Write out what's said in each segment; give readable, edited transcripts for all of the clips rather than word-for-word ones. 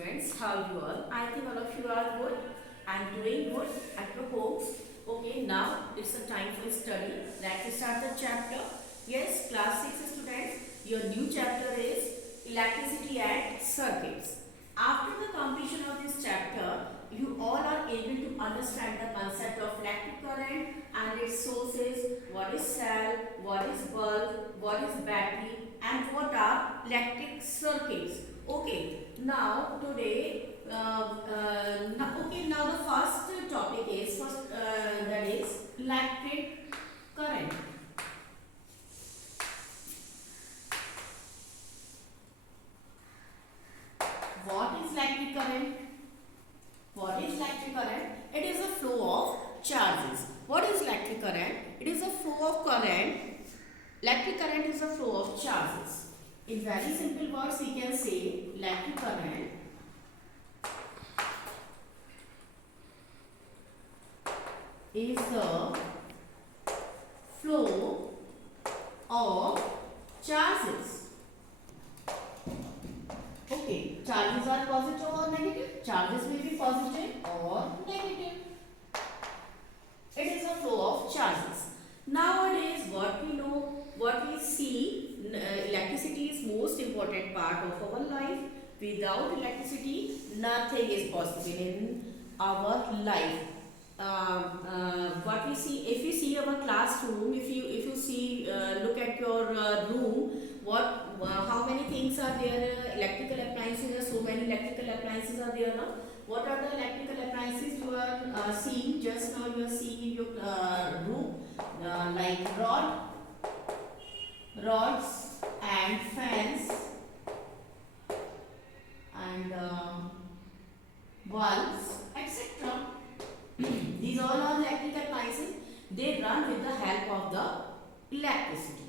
students, how you all? I think all of you are good and doing good at your homes. Okay, now it's the time for study. Let's start the chapter. Yes, class 6 students, your new chapter is Electricity and Circuits. After the completion of this chapter, you all are able to understand the concept of electric current and its sources, what is cell, what is bulb, what is battery, and what are electric circuits. Okay, now today, now the first topic is that is electric current. What is electric current? What is electric current? It is a flow of charges. What is electric current? It is a flow of current. Electric current is a flow of charges. In very simple words, we can say electric current is the flow of charges. Okay, charges are positive or negative? Charges may be positive or negative. It is a flow of charges. Nowadays, what we know, what we see, electricity is most important part of our life. Without electricity, nothing is possible in our life. What we see, if you see our classroom, if you see, look at your room, how many things are there? Electrical appliances, so many electrical appliances are there now. What are the electrical appliances you are seeing just now? You are seeing in your room, like rods and fans and bulbs, etc. These all are electrical appliances. They run with the help of the electricity,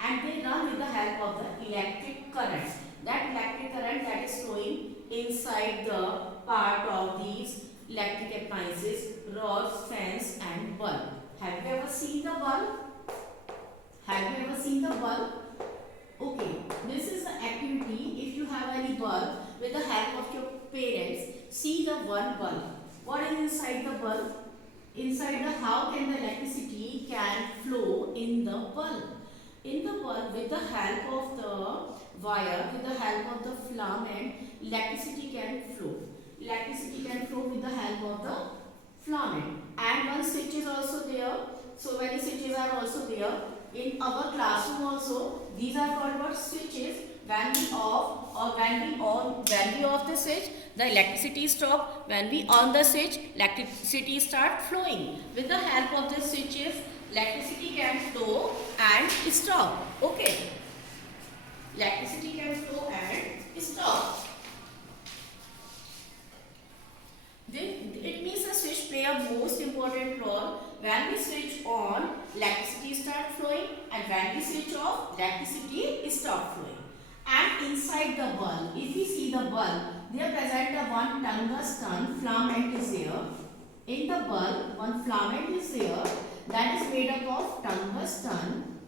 and they run with the help of the electric current. That electric current that is flowing inside the part of these electric appliances, rods, fans and bulb. Have you ever seen the bulb? Have you ever seen the bulb? Okay, this is the activity. If you have any bulb, with the help of your parents, see the one bulb. What is inside the bulb? Inside the, how can the electricity can flow in the bulb? In the bulb, with the help of the wire, with the help of the filament, electricity can flow. Electricity can flow with the help of the filament. And one switch is also there. So many switches are also there. In our classroom also, these are called what? Switches. When we off or when we on, when we off the switch, the electricity stop. When we on the switch, electricity start flowing. With the help of the switches, electricity can flow and stop. Okay. Electricity can flow and stop. It means the switch play a most important role. When we switch on, electricity start flowing, and when we switch off, electricity stop flowing. And inside the bulb, if we see the bulb, there present a one tungsten filament is there. In the bulb, one filament is there that is made up of tungsten.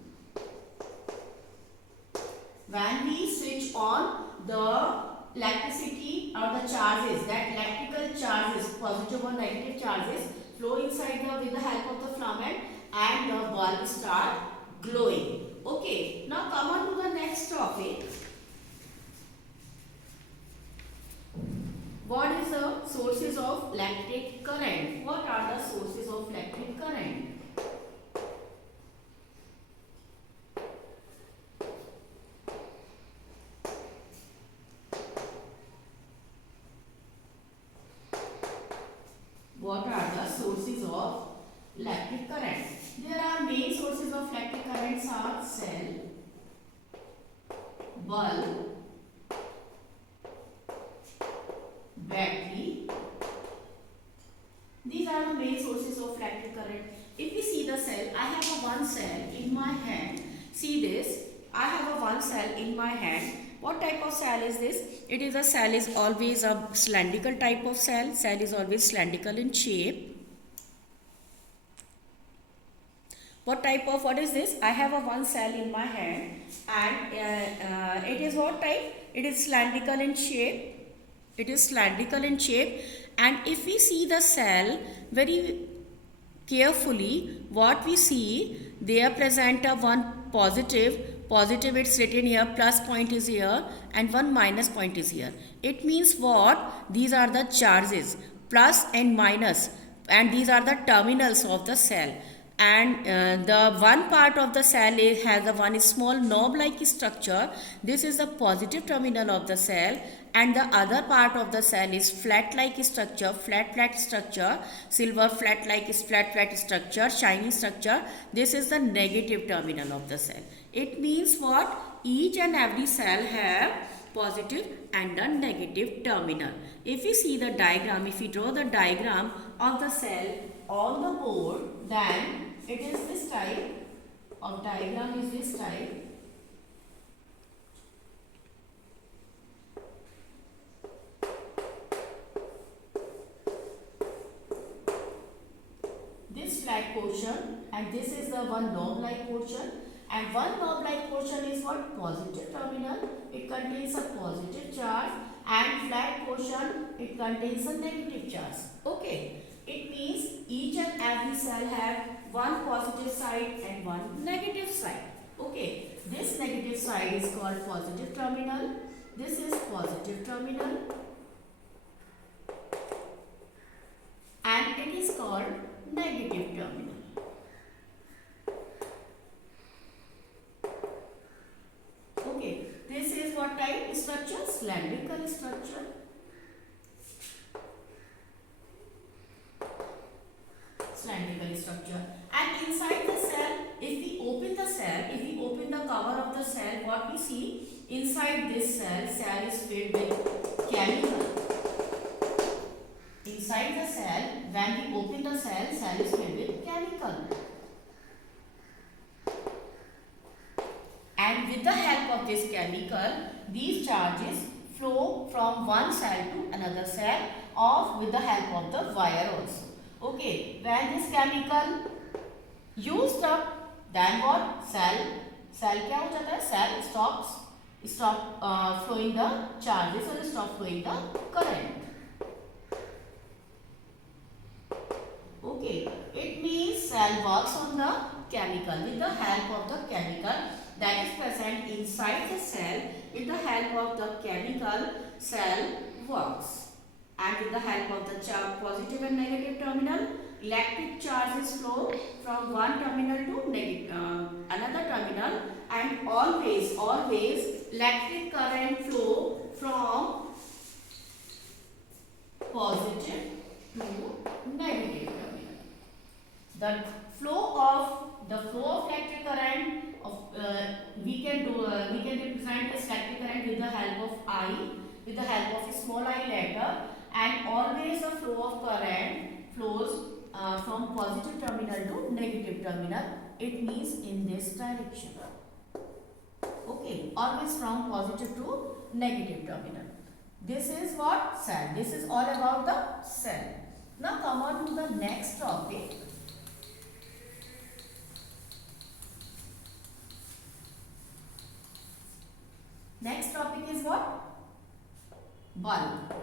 When we switch on, the electricity or the charges, that electrical charges, positive or negative charges, flow inside with the help of the filament, and the bulb start glowing. Okay, now come on to the next topic. What is the sources of electric current? What are the sources of electric current? What are the sources of electric current? There are main sources of electric currents are cell, bulb, battery. These are the main sources of electric current. If we see the cell, I have a one cell in my hand. See this, I have a one cell in my hand. What type of cell is this? It is a cell is always a cylindrical type of cell. Cell is always cylindrical in shape. What is this? I have a one cell in my hand, and it is what type? It is cylindrical in shape. It is cylindrical in shape, and if we see the cell very carefully, what we see, they are present a one positive, it's written here, plus point is here and one minus point is here. It means what? These are the charges, plus and minus, and these are the terminals of the cell. And the one part of the cell has a one small knob like structure. This is the positive terminal of the cell, and the other part of the cell is flat like structure, flat structure, silver flat structure, shiny structure. This is the negative terminal of the cell. It means what? Each and every cell have positive and a negative terminal. If we see the diagram, if we draw the diagram of the cell on the board, then it is this type of diagram is this type. This flat portion, and this is the one knob like portion, and one knob like portion is what? Positive terminal. It contains a positive charge, and flat portion, it contains a negative charge. Okay. It means each and every cell have one positive side and one negative side. Okay. This negative side is called positive terminal. This is positive terminal. And it is called negative terminal. Okay. This is what type structure? Cylindrical structure. Cylindrical structure. And inside the cell, if we open the cell, if we open the cover of the cell, what we see? Inside this cell is filled with chemical. Inside the cell, when we open the cell is filled with chemical. And with the help of this chemical, these charges flow from one cell to another cell, or with the help of the wire also. Okay, when this chemical used up, then what? Cell क्या हो जाता है? Cell stop flowing the charges or stop flowing the current. Okay, it means cell works on the chemical. With the help of the chemical that is present inside the cell, with the help of the chemical, cell works. And with the help of the positive and negative terminal, electric charges flow from one terminal to another terminal, and always electric current flow from positive to negative terminal. The flow of electric current we can represent this electric current with the help of I, with the help of a small I letter, and always the flow of current flows from positive terminal to negative terminal. It means in this direction. Okay, always from positive to negative terminal. This is what? Cell. This is all about the cell. Now come on to the next topic. Next topic is what? Bulb.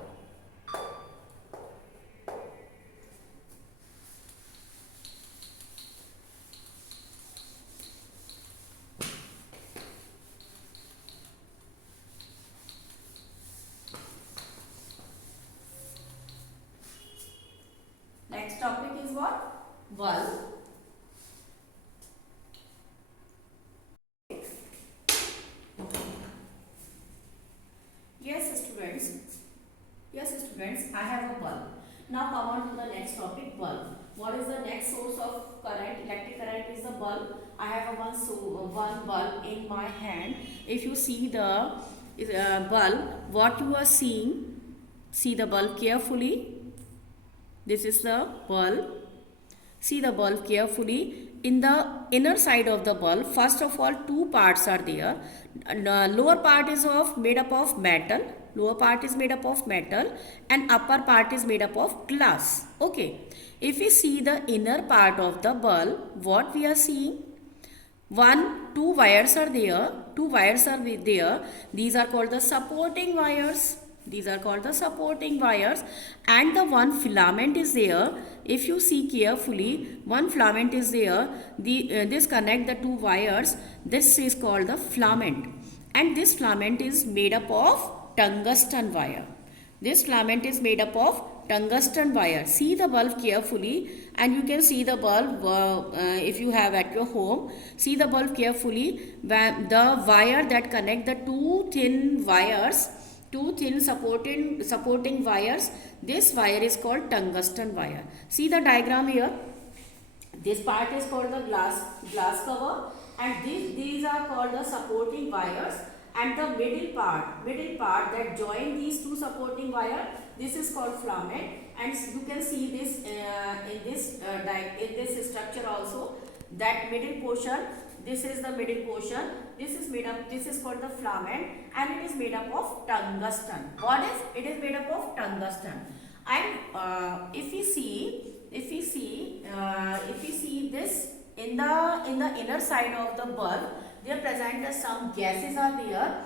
Next topic is what? Bulb. Yes students, I have a bulb. Now come on to the next topic, bulb. What is the next source of current? Electric current is the bulb. I have one bulb in my hand. If you see the bulb, what you are seeing, see the bulb carefully. This is the bulb. See the bulb carefully. In the inner side of the bulb, first of all, two parts are there. Lower part is made up of metal. Lower part is made up of metal, and upper part is made up of glass. Okay. If we see the inner part of the bulb, what we are seeing? Two wires are there. These are called the supporting wires. These are called the supporting wires, and the one filament is there. If you see carefully, one filament is there. This connect the two wires. This is called the filament, and this filament is made up of tungsten wire. This filament is made up of tungsten wire. See the bulb carefully, and you can see the bulb if you have at your home. See the bulb carefully. The wire that connect the two thin wires, two thin supporting wires, this wire is called tungsten wire. See the diagram here. This part is called the glass cover, and these are called the supporting wires, and the middle part that join these two supporting wire, this is called filament. And you can see this in this structure also, that middle portion, this is the middle portion, this is called the filament, and it is made up of tungsten. What is it? Is made up of tungsten. And if we see this in the inner side of the bulb, there present some gases are there.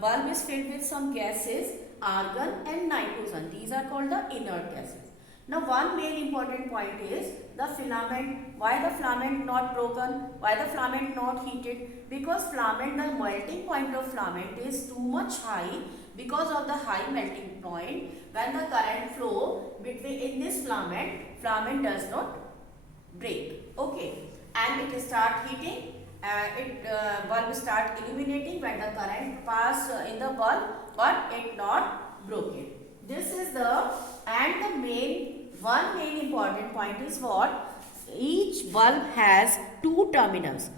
Bulb is filled with some gases, argon and nitrogen. These are called the inert gases. Now one main important point is the filament. Why the filament not broken? Why the filament not heated? Because filament, the melting point of filament is too much high. Because of the high melting point, when the current flow between in this filament does not break. Okay, and it start heating. Bulb start illuminating when the current pass in the bulb, but it not broken. This is the main important point is what? Each bulb has two terminals.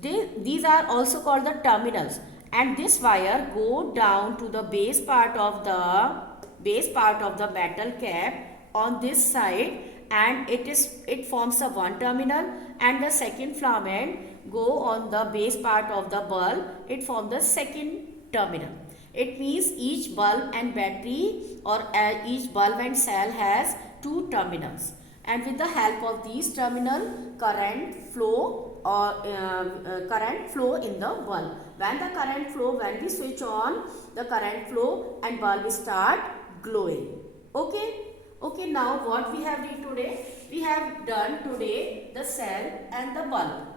These are also called the terminals, and this wire go down to the base part of the metal cap on this side, and it forms a one terminal, and the second filament go on the base part of the bulb, it forms the second terminal. It means each bulb and battery, or each bulb and cell has two terminals, and with the help of these terminal, current flow in the bulb. When we switch on the current flow, and bulb start glowing. Okay, now what we have done today? We have done today the cell and the bulb.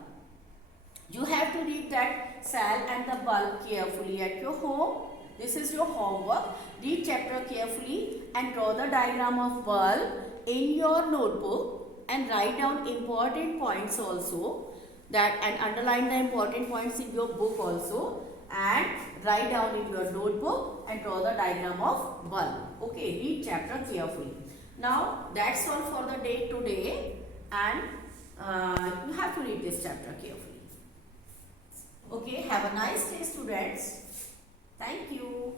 You have to read that cell and the bulb carefully at your home. This is your homework. Read chapter carefully and draw the diagram of bulb in your notebook, and write down important points also, and underline the important points in your book also, and write down in your notebook and draw the diagram of bulb. Okay, read chapter carefully. Now that's all for the day today, and you have to read this chapter carefully. Okay, have a nice day, students. Thank you.